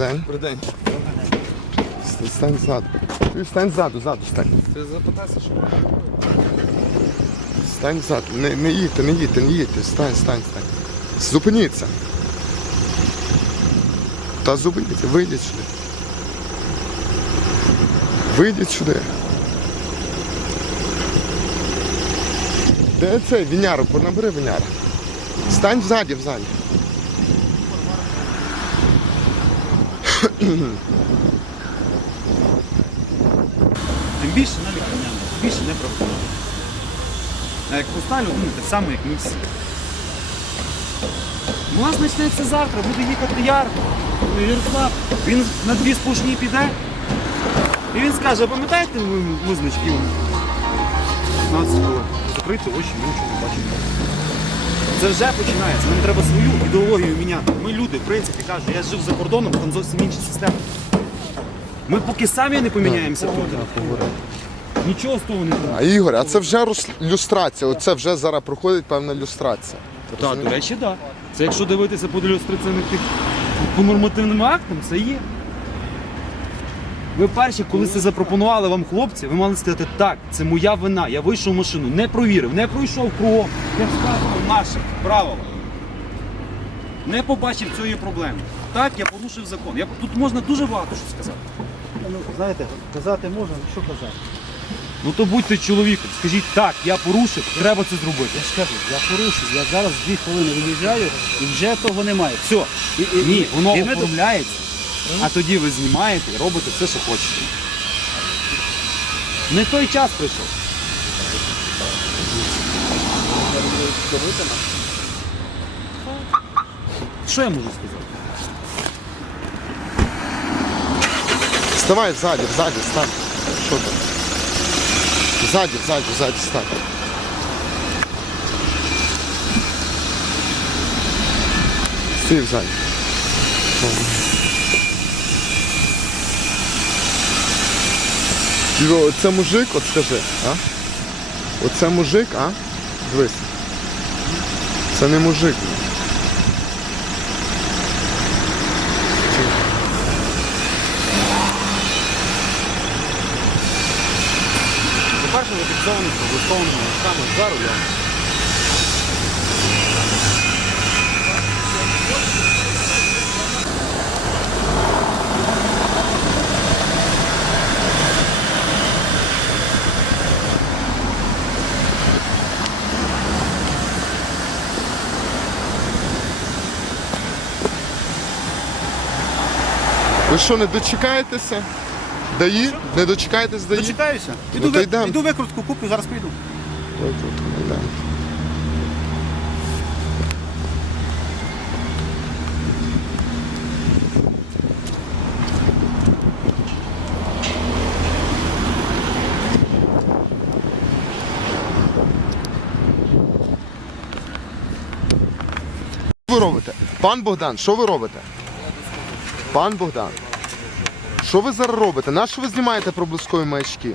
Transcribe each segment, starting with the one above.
день. Добрий день. Ст- Стань ззаду. Ти стань ззаду, ззаду стань. Ти запитайся, що Стань ззаду. Не, не їдьте, не їдьте, не їдьте. Стань, стань, стань. Зупиніться. Та зупиніться, вийдіть сюди. Вийдіть сюди. Де цей Віняру? Понабери Віняра. Стань ззаді, ззаді. Тим більше на лікарняну, тим більше не проходить. А як пуста людина, так само, як ми всі. У нас почнеться завтра, буде їхати Ярко, Ярослав. Він на дві сплошні піде. І він скаже, пам'ятаєте ви музички? 15 хвилин. Закрити очі, ми нічого не бачимо. Це вже починається. Нам треба свою ідеологію міняти. Ми люди, в принципі, кажуть, я жив за кордоном, там зовсім інша система. Ми поки самі не поміняємося тут. Нічого з того не буде. А Ігор, а це вже рус- люстрація. Оце вже зараз проходить певна люстрація. Ти Так, до речі, так. Це якщо дивитися по ілюстраційних тих по нормативним актам, це є. Ви перші, коли це запропонували вам хлопці, ви мали сказати, так, це моя вина. Я вийшов в машину, не провірив, не пройшов кругом, як сказано в наших правилах. Не побачив цієї проблеми. Так, я порушив закон. Я, тут можна дуже багато що сказати. Ну, знаєте, казати можна, ну що казати? Ну то будьте чоловіком, скажіть так, я порушив, треба це зробити. Я ж кажу, я порушив, я зараз дві хвилини виїжджаю і вже того немає. Все. І, і, Ні, воно і ми оформляється, а тоді ви знімаєте і робите все, що хочете. Не той час прийшов. Що я можу сказати? Вставай ззаді, ззаді, стань. Що там? Ззаді, ззаді, ззаді стань. Стій ззаді. Діво, Оце мужик, от скажи, а? Оце мужик, а? Дивись. Це не мужик. По-перше, зафіксований облаштованими руками за рулем. Ви що, не дочекаєтеся? Даї? Не дочекаєтесь даї? Дочекаюся. Ну, Іду, то ви- іду викрутку куплю, зараз прийду. Ой, тут. Що ви робите? Пан Богдан, що ви робите? Пан Богдан. Що ви зараз робите? На що ви знімаєте проблискові маячки?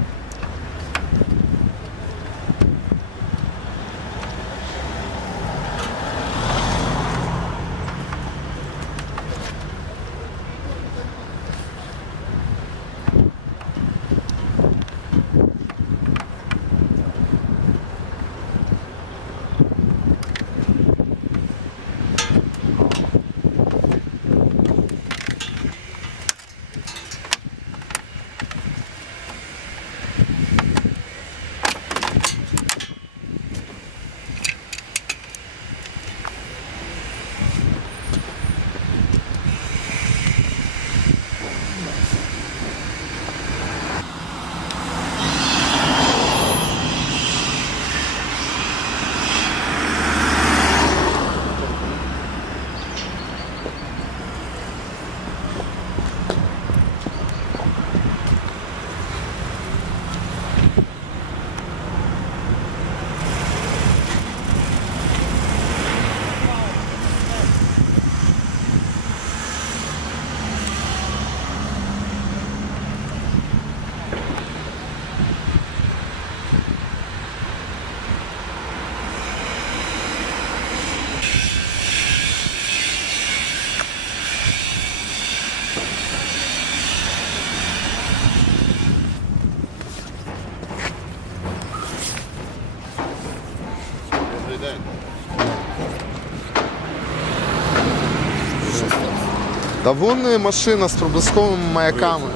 Та вон машина з проблисковими маяками.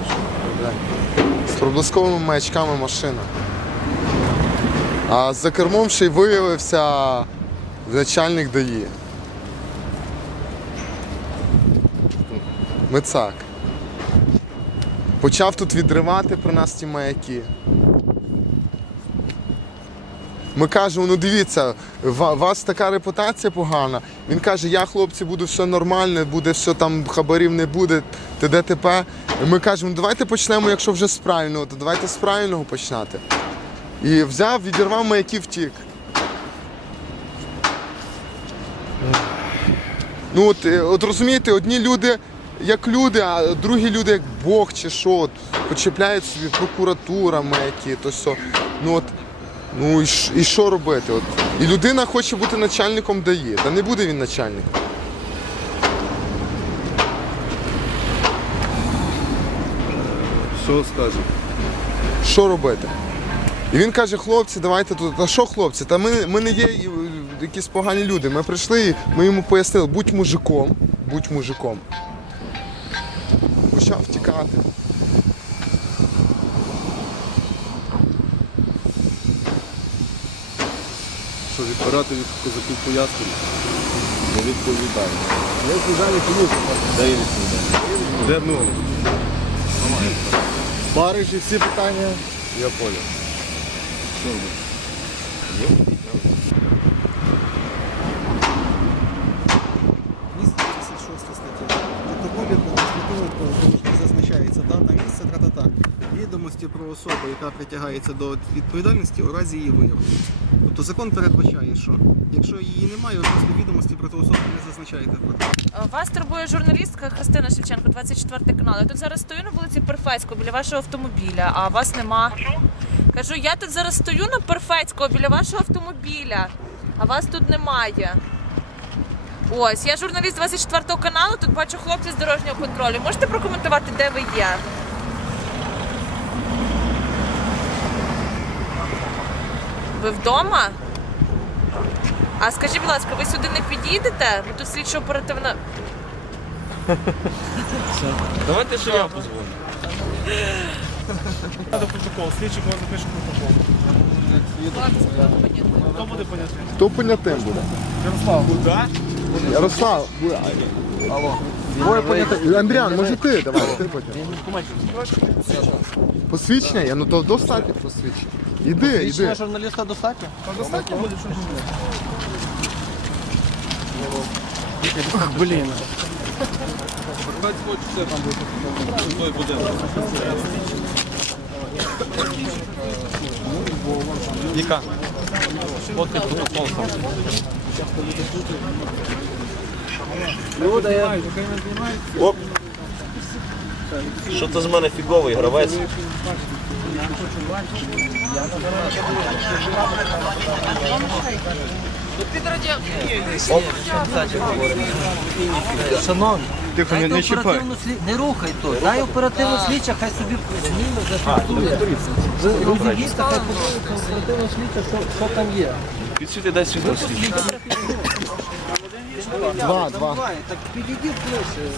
З проблисковими маячками машина. А за кермом ще й виявився начальник ДАІ. Мицак. Почав тут відривати при нас ті маяки. Ми кажемо, ну дивіться, вас така репутація погана. Він каже, я хлопці, буду все нормально, буде все там, хабарів не буде, т.д. т.п. Ми кажемо, ну давайте почнемо, якщо вже з правильного, то давайте з правильного починати. І взяв, відірвав маяки, втік. Ну от, е, от розумієте, одні люди як люди, а другі люди як Бог чи що, от, почепляють собі прокуратура маяки, то все. Ну от, ну і, ш- і що робити? От? І людина хоче бути начальником ДАІ, та не буде він начальником. Що скаже? Що робити? І він каже, хлопці, давайте тут. А що хлопці? Та ми, ми не є е, якісь погані люди. Ми прийшли, і ми йому пояснили, будь мужиком, будь мужиком. Почав втікати. Що відбирати від козаків пояснення? Не відповідає. Не відповідає поліція. Де я відповідаю? Де ну? Бариші всі питання. Я понял. Що робити? Відомості про особу, яка притягається до відповідальності у разі її виявлення. Тобто закон передбачає, що якщо її немає, просто відомості про ту особу не зазначаєте протоколі. Вас турбує журналістка Христина Шевченко, 24 канал. Я тут зараз стою на вулиці Перфецького біля вашого автомобіля, а вас нема. Кажу, я тут зараз стою на Перфецького біля вашого автомобіля, а вас тут немає. Ось, я журналіст 24 каналу, тут бачу хлопців з дорожнього контролю. Можете прокоментувати, де ви є? Ви вдома? А скажіть, будь ласка, ви сюди не підійдете? Ви тут слідчо оперативна. Давайте ще я позвоню. Протокол, кого запише протокол. Хто буде понятий? Хто понятим буде? Ярослав. Куди? Ярослав. Алло. Двоє понятим. Андріан, може ти? Давай, ти потім. Посвідчення? Я ну то достатньо посвідчення. Іди, іди. журналіста достатньо? Достатньо буде, що Блін. Той будинок. Яка? От ти протокол сам. Оп. Що це з мене фіговий гравець? Шановні, Тихо, не, не чіпай. не рухай то. Дай оперативну слідча, хай собі зніме, зафіксує. Ви хай подивиться слідча, що, що там є. Підсвіти дай світло світло. Два, два. Так підійдіть ближче.